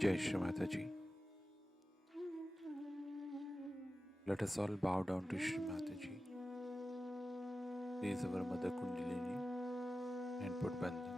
Jai Shri Mataji. Let us all bow down to Shri Mataji. Raise our Mother Kundalini and put Bandhan.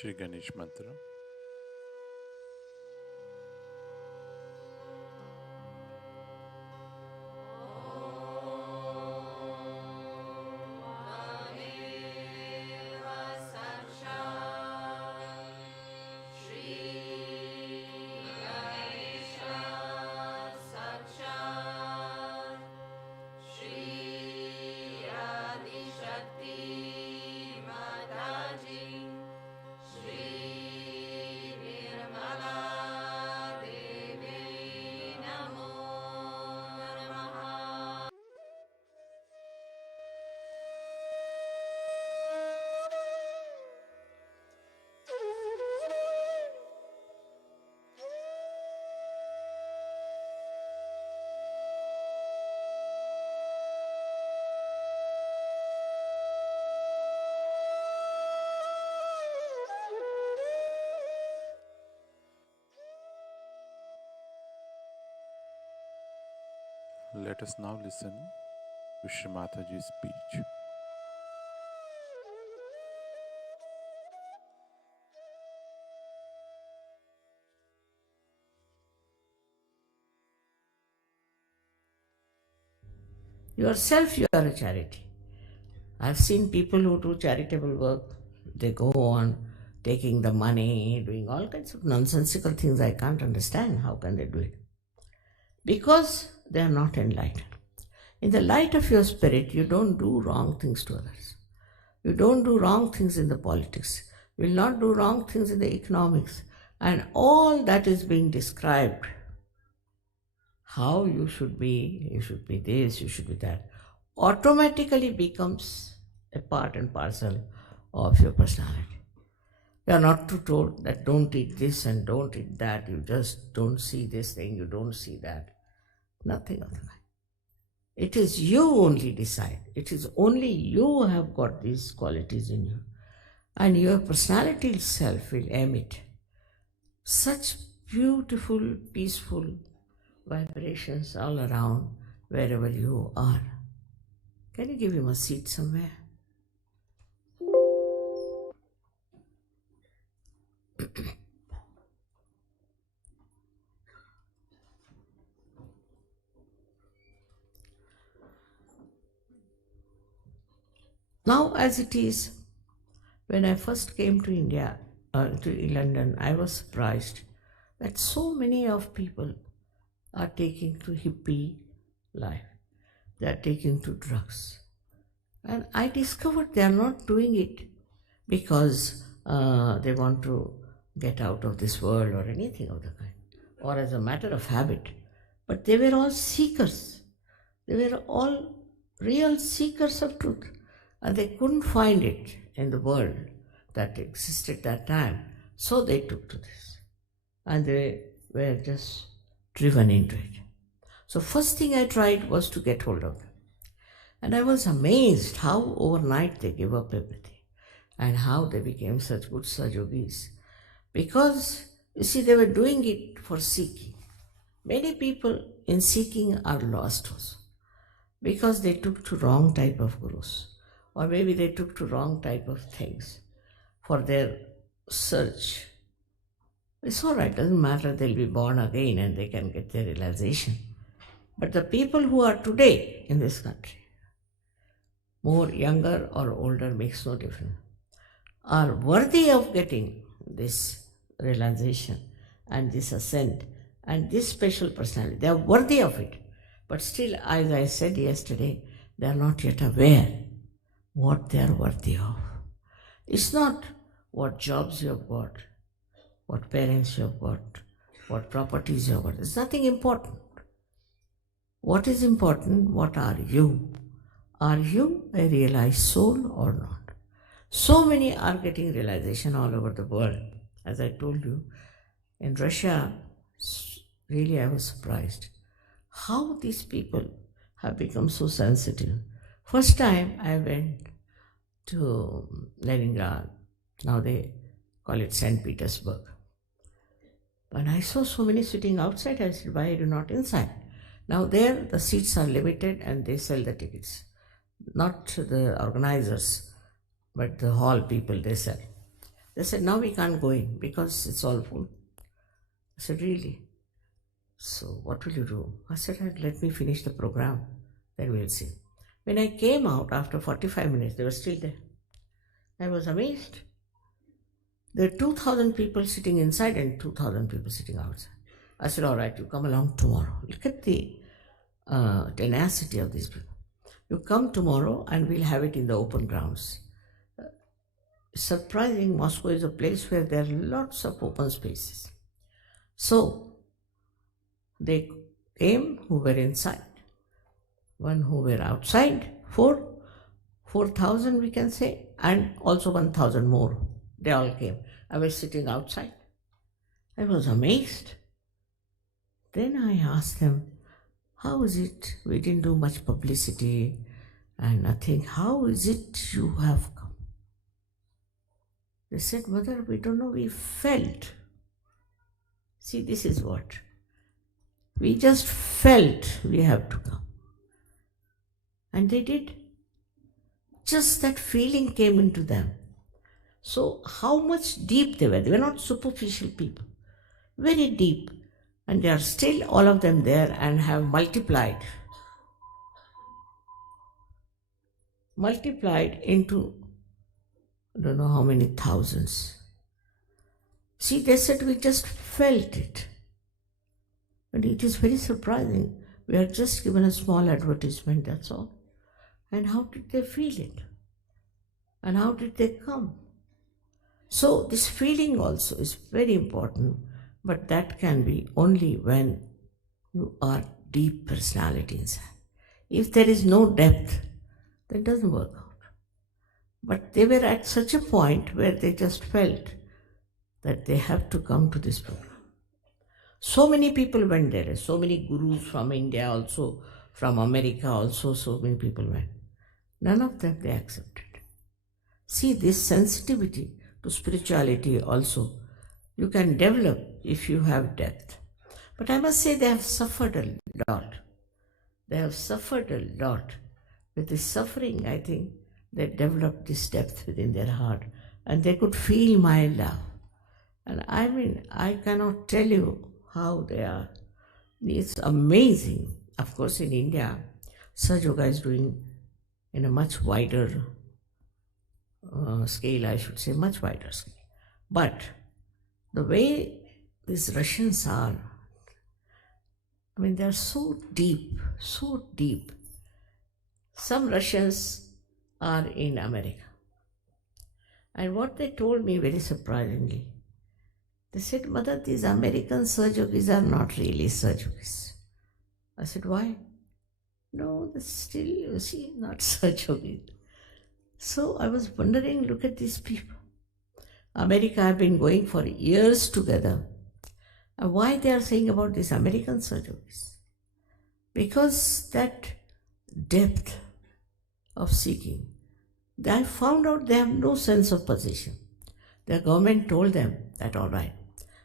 Shri Ganesh Mantra. Let us now listen to Shri Mataji's speech. Yourself, you are a charity. I've seen people who do charitable work, they go on taking the money, doing all kinds of nonsensical things. I can't understand how can they do it. Because they are not enlightened. In the light of your spirit, you don't do wrong things to others. You don't do wrong things in the politics. You will not do wrong things in the economics. And all that is being described, how you should be this, you should be that, automatically becomes a part and parcel of your personality. You are not told that don't eat this and don't eat that, you just don't see this thing, you don't see that. Nothing of the kind. It is you only decide. It is only you who have got these qualities in you. And your personality itself will emit such beautiful, peaceful vibrations all around wherever you are. Can you give him a seat somewhere? Now, as it is, when I first came to India, to London, I was surprised that so many of people are taking to hippie life. They are taking to drugs. And I discovered they are not doing it because they want to get out of this world or anything of the kind, or as a matter of habit. But they were all seekers. They were all real seekers of truth. And they couldn't find it in the world that existed that time. So they took to this. And they were just driven into it. So first thing I tried was to get hold of them. And I was amazed how overnight they gave up everything and how they became such good Sajogis. Because, you see, they were doing it for seeking. Many people in seeking are lost also because they took to wrong type of gurus, or maybe they took to wrong type of things for their search. It's all right, doesn't matter, they'll be born again and they can get their realization. But the people who are today in this country, more younger or older makes no difference, are worthy of getting this realization and this ascent and this special personality. They are worthy of it. But still, as I said yesterday, they are not yet aware what they are worthy of. It's not what jobs you have got, what parents you have got, what properties you have got. It's nothing important. What is important? What are you? Are you a realized soul or not? So many are getting realization all over the world. As I told you, in Russia, really I was surprised how these people have become so sensitive. First time I went to Leningrad, now they call it St. Petersburg. When I saw so many sitting outside, I said, why are you not inside? Now there the seats are limited and they sell the tickets. Not the organizers, but the hall people, they sell. They said, now we can't go in because it's all full. I said, really? So what will you do? I said, let me finish the program, then we'll see. When I came out after 45 minutes, they were still there. I was amazed. There were 2,000 people sitting inside and 2,000 people sitting outside. I said, all right, you come along tomorrow. Look at the tenacity of these people. You come tomorrow and we'll have it in the open grounds. Surprising, Moscow is a place where there are lots of open spaces. So they came who were inside, one who were outside, 4,000 we can say, and also 1,000 more. They all came. I was sitting outside. I was amazed. Then I asked them, how is it? We didn't do much publicity and nothing. How is it you have come? They said, Mother, we don't know. We felt. See, this is what. We just felt we have to come. And they did. Just that feeling came into them. So how much deep they were. They were not superficial people. Very deep. And they are still all of them there and have multiplied into I don't know how many thousands. See, they said we just felt it. And it is very surprising. We are just given a small advertisement, that's all. And how did they feel it? And how did they come? So this feeling also is very important, but that can be only when you are deep personality inside. If there is no depth, that doesn't work out. But they were at such a point where they just felt that they have to come to this program. So many people went there, so many gurus from India also, from America also, so many people went. None of them they accepted. See, this sensitivity to spirituality also, you can develop if you have depth. But I must say they have suffered a lot. They have suffered a lot. With this suffering, I think, they developed this depth within their heart and they could feel my love. And I mean, I cannot tell you how they are. It's amazing. Of course, in India, Sahaja Yoga is doing in a much wider scale, I should say, much wider scale. But the way these Russians are, I mean, they're so deep, so deep. Some Russians are in America. And what they told me very surprisingly, they said, Mother, these American Sahaja Yogis are not really Sahaja Yogis. I said, why? No, they're still, you see, not Sahaja Yogis. So I was wondering, look at these people. America have been going for years together. And why they are saying about these American Sahaja Yogis? Because that depth of seeking, I found out they have no sense of possession. The government told them that, all right,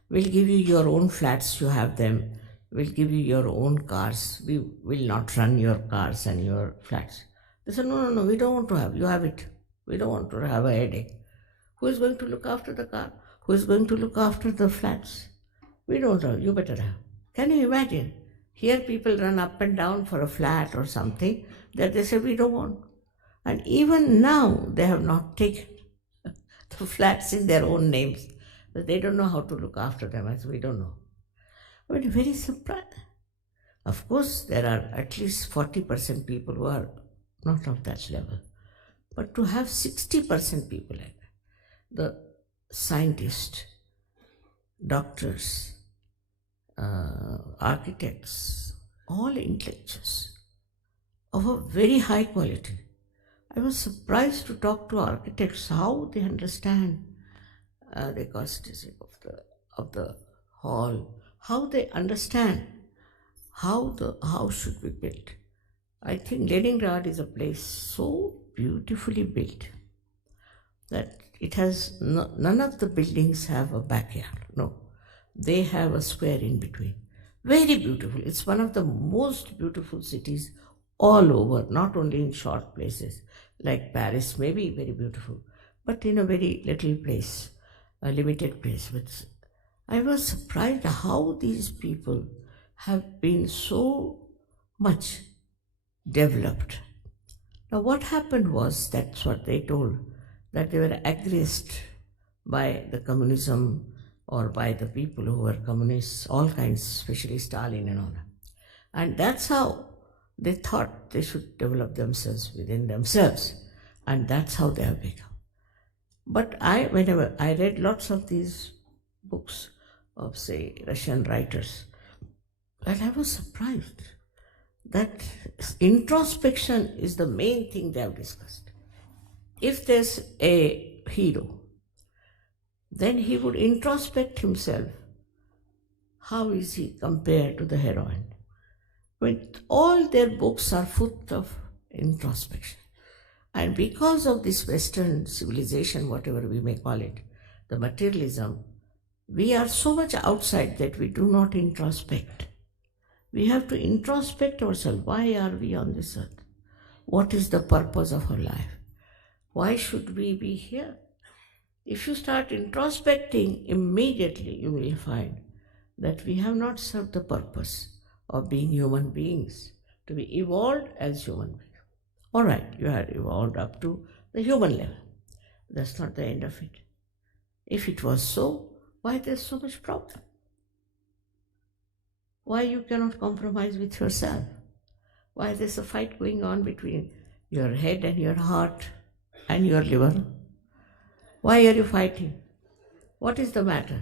we'll give you your own flats, you have them. We'll give you your own cars. We will not run your cars and your flats. They said, no, we don't want to have. You have it. We don't want to have a headache. Who is going to look after the car? Who is going to look after the flats? We don't have. You better have. Can you imagine? Here people run up and down for a flat or something that they say we don't want. And even now they have not taken the flats in their own names. But they don't know how to look after them, as we don't know. But very surprised. Of course, there are at least 40% people who are not of that level. But to have 60% people like that, the scientists, doctors, architects, all intellectuals of a very high quality. I was surprised to talk to architects how they understand the cosmetic of the hall, how they understand how the house should be built. I think Leningrad is a place so beautifully built that it has none of the buildings have a backyard. No, they have a square in between. Very beautiful. It's one of the most beautiful cities all over, not only in short places like Paris, maybe very beautiful, but in a very little place. a limited place. But I was surprised how these people have been so much developed. Now, what happened was, that's what they told, that they were aggressed by the communism or by the people who were communists, all kinds, especially Stalin and all. And that's how they thought they should develop themselves within themselves. And that's how they have become. But whenever I read lots of these books of, say, Russian writers, and I was surprised that introspection is the main thing they have discussed. If there's a hero, then he would introspect himself. How is he compared to the heroine? When all their books are full of introspection. And because of this Western civilization, whatever we may call it, the materialism, we are so much outside that we do not introspect. We have to introspect ourselves. Why are we on this earth? What is the purpose of our life? Why should we be here? If you start introspecting, immediately you will find that we have not served the purpose of being human beings, to be evolved as human beings. All right, you have evolved up to the human level. That's not the end of it. If it was so, why there's so much problem? Why you cannot compromise with yourself? Why there's a fight going on between your head and your heart and your liver? Why are you fighting? What is the matter?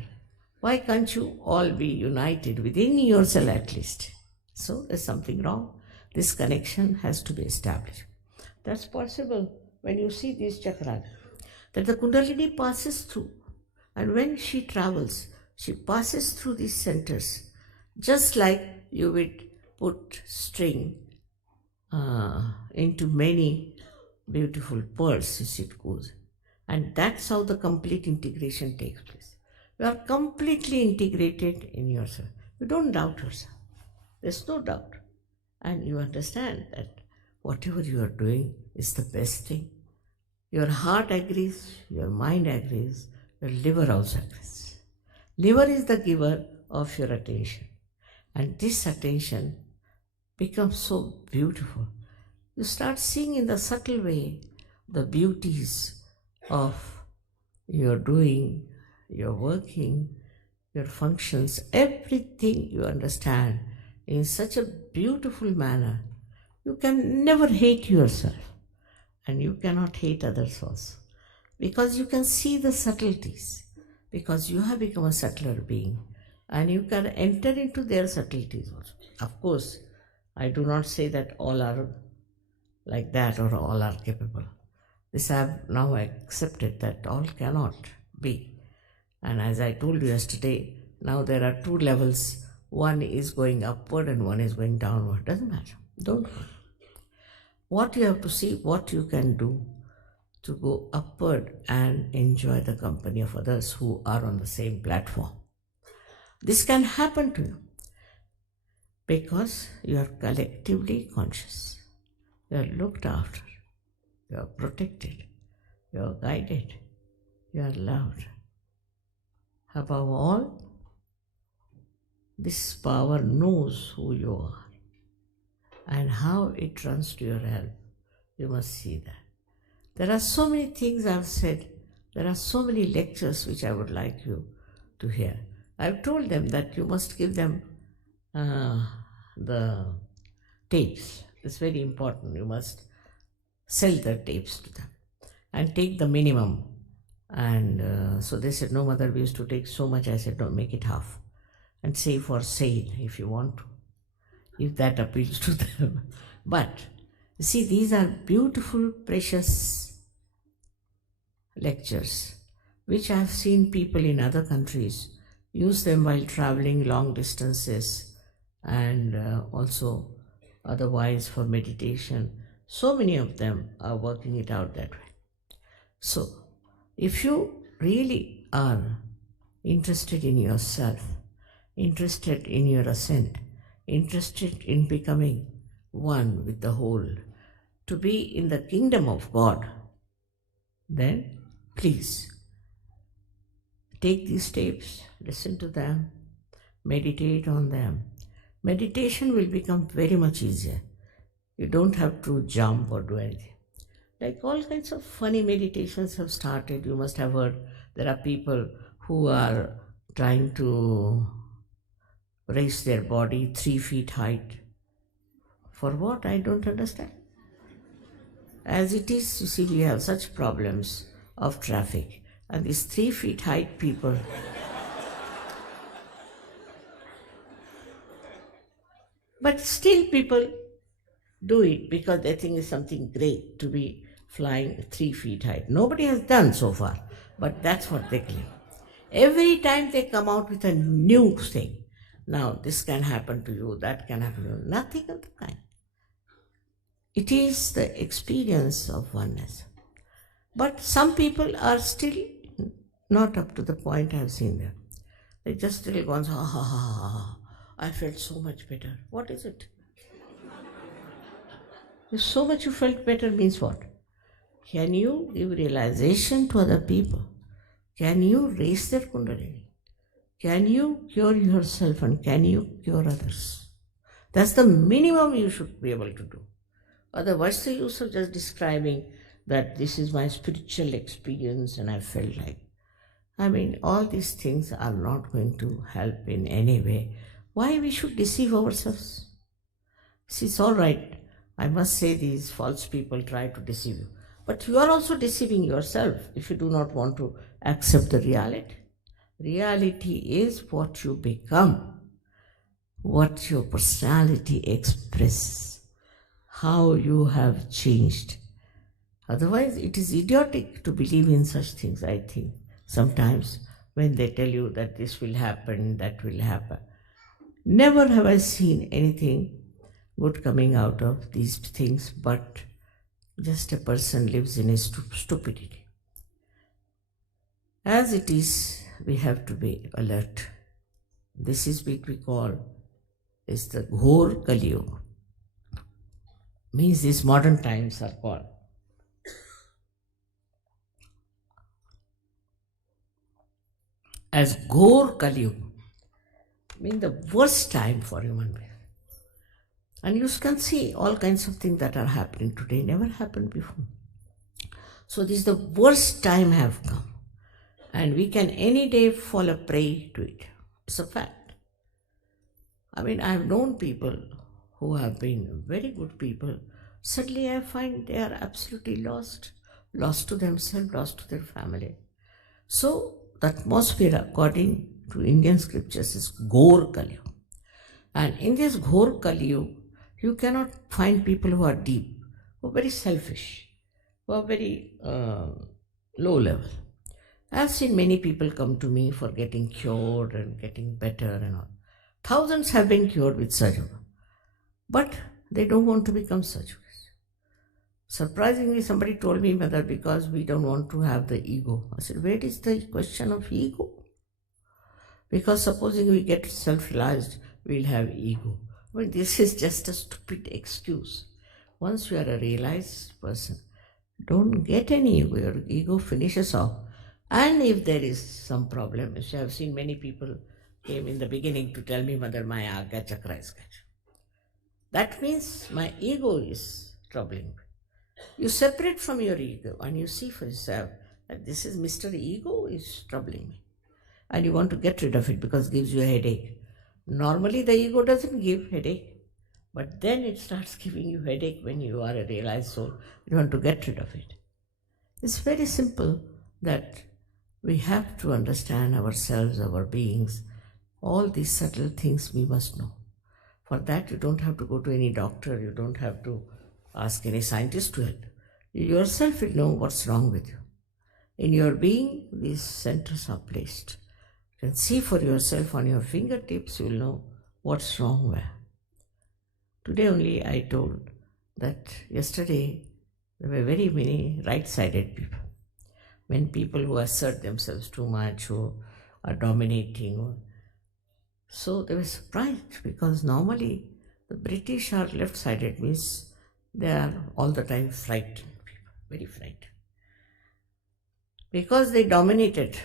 Why can't you all be united within yourself at least? So there's something wrong. This connection has to be established. That's possible when you see these chakras, that the Kundalini passes through, and when she travels, she passes through these centers, just like you would put string into many beautiful pearls as it goes. And that's how the complete integration takes place. You are completely integrated in yourself. You don't doubt yourself. There's no doubt. And you understand that whatever you are doing is the best thing. Your heart agrees, your mind agrees, your liver also agrees. Liver is the giver of your attention. And this attention becomes so beautiful. You start seeing in the subtle way the beauties of your doing, your working, your functions, everything you understand in such a beautiful manner. You can never hate yourself, and you cannot hate others also, because you can see the subtleties, because you have become a subtler being, and you can enter into their subtleties also. Of course, I do not say that all are like that or all are capable. This I have now accepted that all cannot be. And as I told you yesterday, now there are two levels. One is going upward and one is going downward. Doesn't matter. Don't worry. What you have to see, what you can do to go upward and enjoy the company of others who are on the same platform. This can happen to you because you are collectively conscious. You are looked after. You are protected. You are guided. You are loved. Above all, this power knows who you are and how it runs to your help. You must see that. There are so many things I've said. There are so many lectures which I would like you to hear. I've told them that you must give them the tapes. It's very important. You must sell the tapes to them and take the minimum. And so they said, no, mother, we used to take so much. I said, no, make it half and say for sale if you want to, if that appeals to them. But you see, these are beautiful, precious lectures which I have seen people in other countries use them while traveling long distances and also otherwise for meditation. So many of them are working it out that way. So, if you really are interested in yourself, interested in your ascent, interested in becoming one with the whole, to be in the kingdom of God, then please Take these tapes, listen to them, meditate on them. Meditation will become very much easier. You don't have to jump or do anything. Like all kinds of funny meditations have started. You must have heard there are people who are trying to raise their body 3 feet height. For what? I don't understand. As it is, you see, we have such problems of traffic. And these 3 feet height people, but still people do it because they think it's something great to be flying 3 feet height. Nobody has done so far, but that's what they claim. Every time they come out with a new thing, now this can happen to you, that can happen to you, nothing of the kind. It is the experience of oneness. But some people are still not up to the point I have seen them. They just still go on, ha ha ha ha, I felt so much better. What is it? So much you felt better means what? Can you give realization to other people? Can you raise their kundalini? Can you cure yourself and can you cure others? That's the minimum you should be able to do. Otherwise, the use of just describing that this is my spiritual experience and I felt like. All these things are not going to help in any way. Why we should deceive ourselves? See, it's all right. I must say these false people try to deceive you. But you are also deceiving yourself if you do not want to accept the reality. Reality is what you become, what your personality expresses, how you have changed. Otherwise, it is idiotic to believe in such things, I think. Sometimes when they tell you that this will happen, that will happen. Never have I seen anything good coming out of these things, but just a person lives in a stupidity. As it is, we have to be alert. This is what we call is the Ghor Kali Yuga. Means these modern times are called. As Ghor Kali Yuga, means the worst time for human beings. And you can see all kinds of things that are happening today, never happened before. So this is the worst time have come. And we can any day fall a prey to it. It's a fact. I have known people who have been very good people. Suddenly I find they are absolutely lost to themselves, lost to their family. So the atmosphere according to Indian scriptures is Ghor Kali Yuga. And in this Ghor Kali Yuga, you cannot find people who are deep, who are very selfish, who are very low level. I have seen many people come to me for getting cured and getting better and all. Thousands have been cured with Sahaja, but they don't want to become Sahajas. Surprisingly, somebody told me, Mother, because we don't want to have the ego. I said, where is the question of ego? Because supposing we get self-realized, we'll have ego. This is just a stupid excuse. Once you are a realized person, don't get any ego. Your ego finishes off. And if there is some problem, I have seen many people came in the beginning to tell me, Mother, my Agya Chakra is catch. That means my ego is troubling me. You separate from your ego and you see for yourself that this is Mr. Ego is troubling me. And you want to get rid of it because it gives you a headache. Normally the ego doesn't give headache, but then it starts giving you headache when you are a realized soul. You want to get rid of it. It's very simple that we have to understand ourselves, our beings. All these subtle things we must know. For that you don't have to go to any doctor, you don't have to ask any scientist to help. You yourself will know what's wrong with you. In your being, these centers are placed. You can see for yourself on your fingertips, you will know what's wrong where. Today only I told that yesterday there were very many right-sided people. When people who assert themselves too much, who are dominating. So they were surprised because normally the British are left-sided, means they are all the time frightened people, very frightened. Because they dominated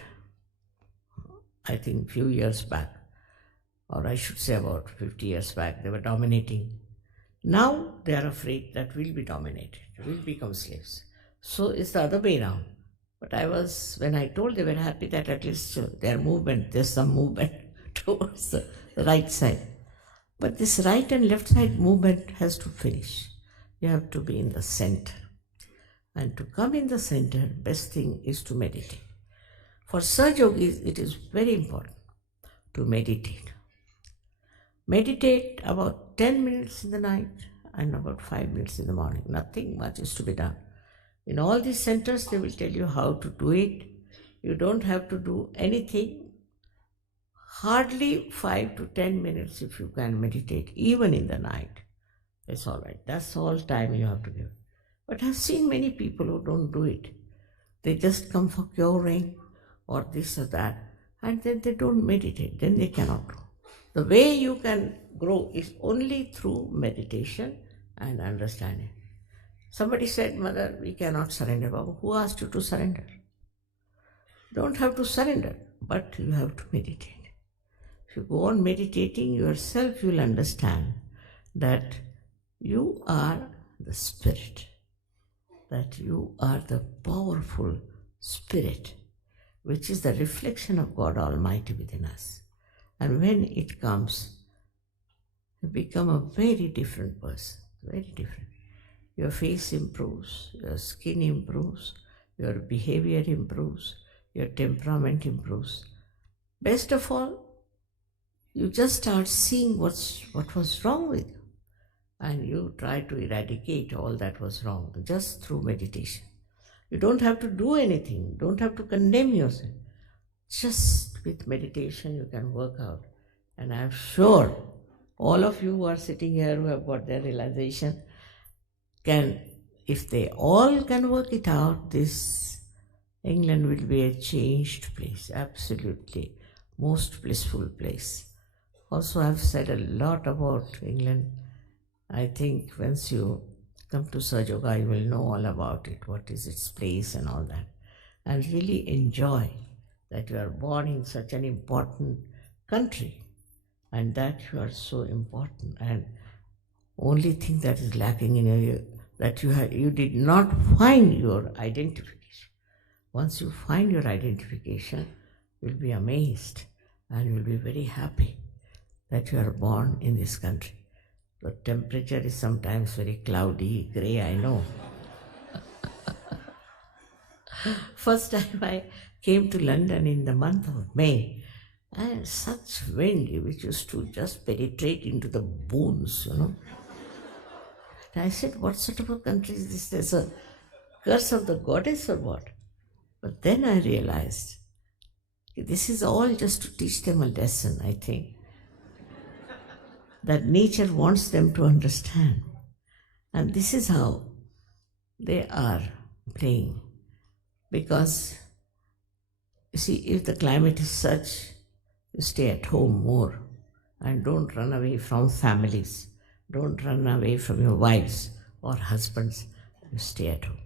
I think few years back, or I should say about 50 years back, they were dominating. Now they are afraid that we'll be dominated, we'll become slaves. So it's the other way around. But when I told, they were happy that at least there's some movement towards the right side. But this right and left side movement has to finish. You have to be in the center. And to come in the center, best thing is to meditate. For Sahaja Yogis, it is very important to meditate. Meditate about 10 minutes in the night and about 5 minutes in the morning. Nothing much is to be done. In all these centers, they will tell you how to do it. You don't have to do anything. Hardly 5 to 10 minutes if you can meditate, even in the night. It's all right. That's all time you have to give. But I've seen many people who don't do it. They just come for curing or this or that, and then they don't meditate. Then they cannot do. The way you can grow is only through meditation and understanding. Somebody said, Mother, we cannot surrender. Baba, who asked you to surrender? You don't have to surrender, but you have to meditate. If you go on meditating yourself, you will understand that you are the spirit, that you are the powerful spirit, which is the reflection of God Almighty within us. And when it comes, you become a very different person, very different. Your face improves, your skin improves, your behavior improves, your temperament improves. Best of all, you just start seeing what was wrong with you, and you try to eradicate all that was wrong just through meditation. You don't have to do anything, don't have to condemn yourself. Just with meditation you can work out. And I'm sure all of you who are sitting here who have got their realization can, if they all can work it out, this England will be a changed place, absolutely most blissful place. Also, I've said a lot about England. I think once you come to Sahaja Yoga, you will know all about it, what is its place and all that. And really enjoy that you are born in such an important country and that you are so important. And only thing that is lacking in you, that you did not find your identification. Once you find your identification, you'll be amazed and you'll be very happy that you are born in this country. The temperature is sometimes very cloudy, grey, I know. First time I came to London in the month of May, and such wind which used to just penetrate into the bones, And I said, what sort of a country is this? There's a curse of the goddess or what? But then I realized, this is all just to teach them a lesson, I think, that nature wants them to understand. And this is how they are playing. Because, you see, if the climate is such, you stay at home more and don't run away from families. Don't run away from your wives or husbands. You stay at home.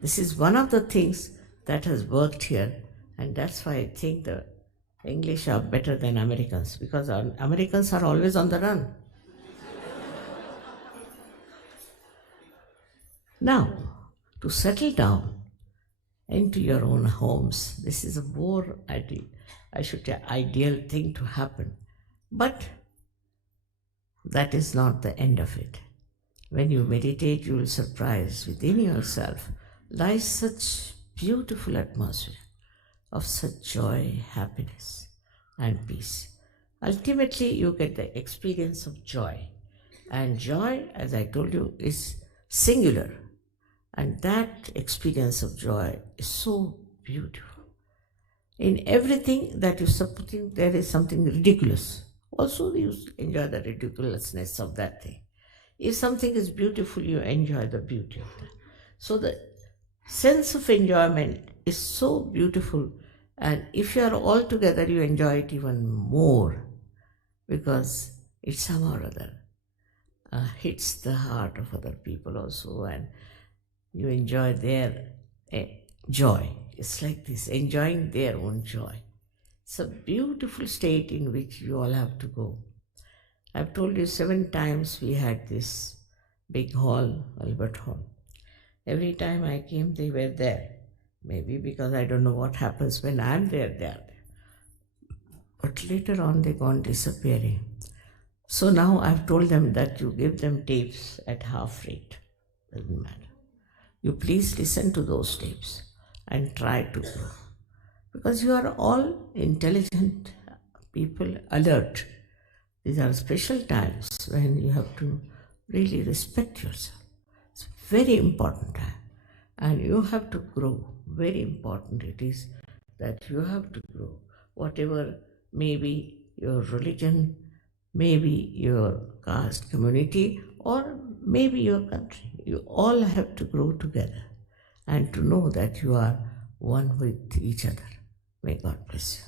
This is one of the things that has worked here, and that's why I think the English are better than Americans, because Americans are always on the run. Now, to settle down into your own homes, this is a more ideal thing to happen. But that is not the end of it. When you meditate, you will surprise within yourself lies such beautiful atmosphere of such joy, happiness, and peace. Ultimately, you get the experience of joy. And joy, as I told you, is singular. And that experience of joy is so beautiful. In everything that you support, there is something ridiculous. Also, you enjoy the ridiculousness of that thing. If something is beautiful, you enjoy the beauty of that. So the sense of enjoyment is so beautiful, and if you are all together, you enjoy it even more, because it somehow or other hits the heart of other people also, and you enjoy their joy. It's like this, enjoying their own joy. It's a beautiful state in which you all have to go. I've told you 7 times we had this big hall, Albert Hall. Every time I came, they were there. Maybe because I don't know what happens when I'm there, they are there. But later on, they gone disappearing. So now I've told them that you give them tapes at half rate. Doesn't matter. You please listen to those tapes and try to grow. Because you are all intelligent people, alert. These are special times when you have to really respect yourself. It's very important time. And you have to grow. Very important it is that you have to grow. Whatever may be your religion, maybe your caste community, or maybe your country. You all have to grow together and to know that you are one with each other. May God bless you.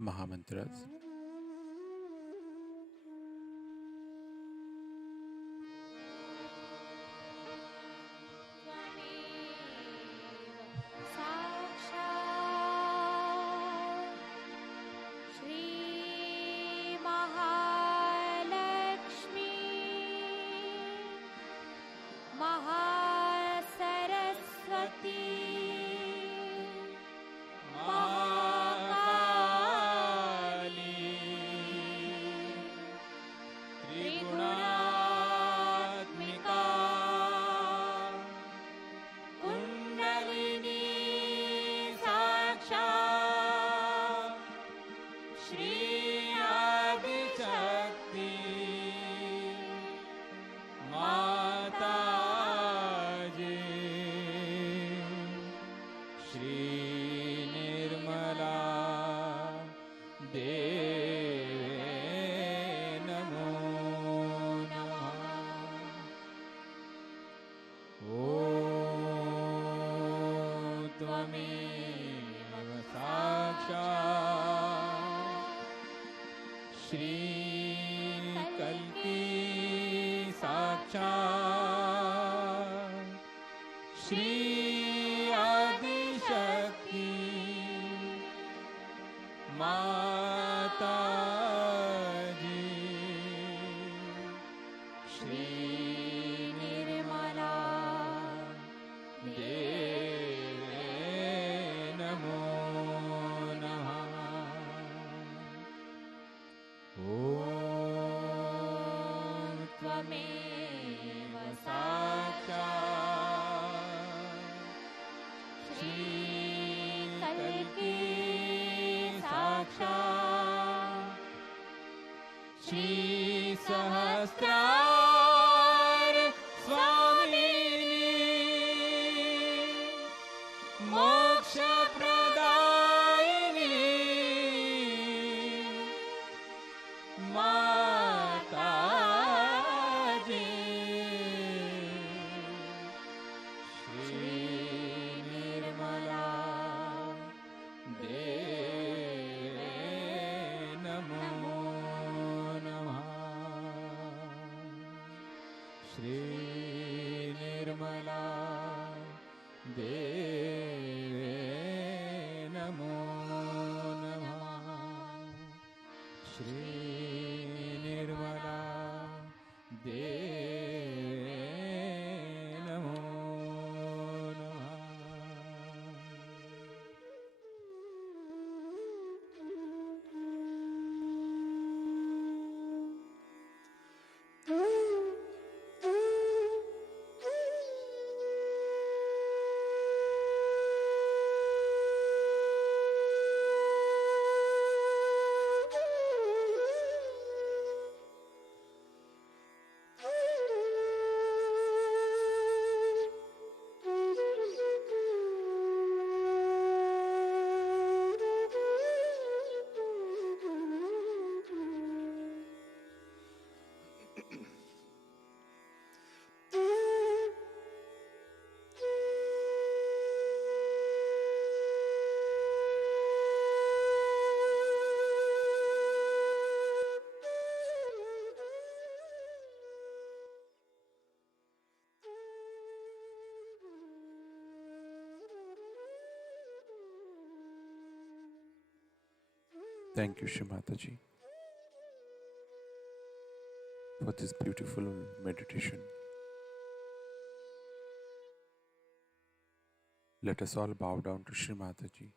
Mahamantras. Shri Mahalakshmi Mahasaraswati Mahakali Trigunaatmika Kundalini Sakshat Shri Adi Shakti Mataji Shri Nirmala Deve Namo Namah Om Tvameva Sakshat Shri Kalki Sakshat Shri Adi Shakti Mataji Shri Nirmala Deve Namo Namah Om Tvameva Sakshat Shri Kalki सहस्रार स्वामिनी मोक्ष प्रदायिनी माताजी श्री निर्मला देवे नमो नमः। श्री निर्मला देवे नमो नमः। श्री निर्मला देवे नमो नमः। Thank you, Shri Mataji, for this beautiful meditation. Let us all bow down to Shri Mataji,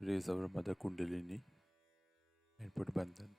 raise our Mother Kundalini, and put Bandhan.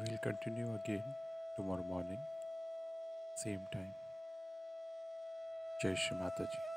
We will continue again tomorrow morning, same time. Jai Shri Mataji.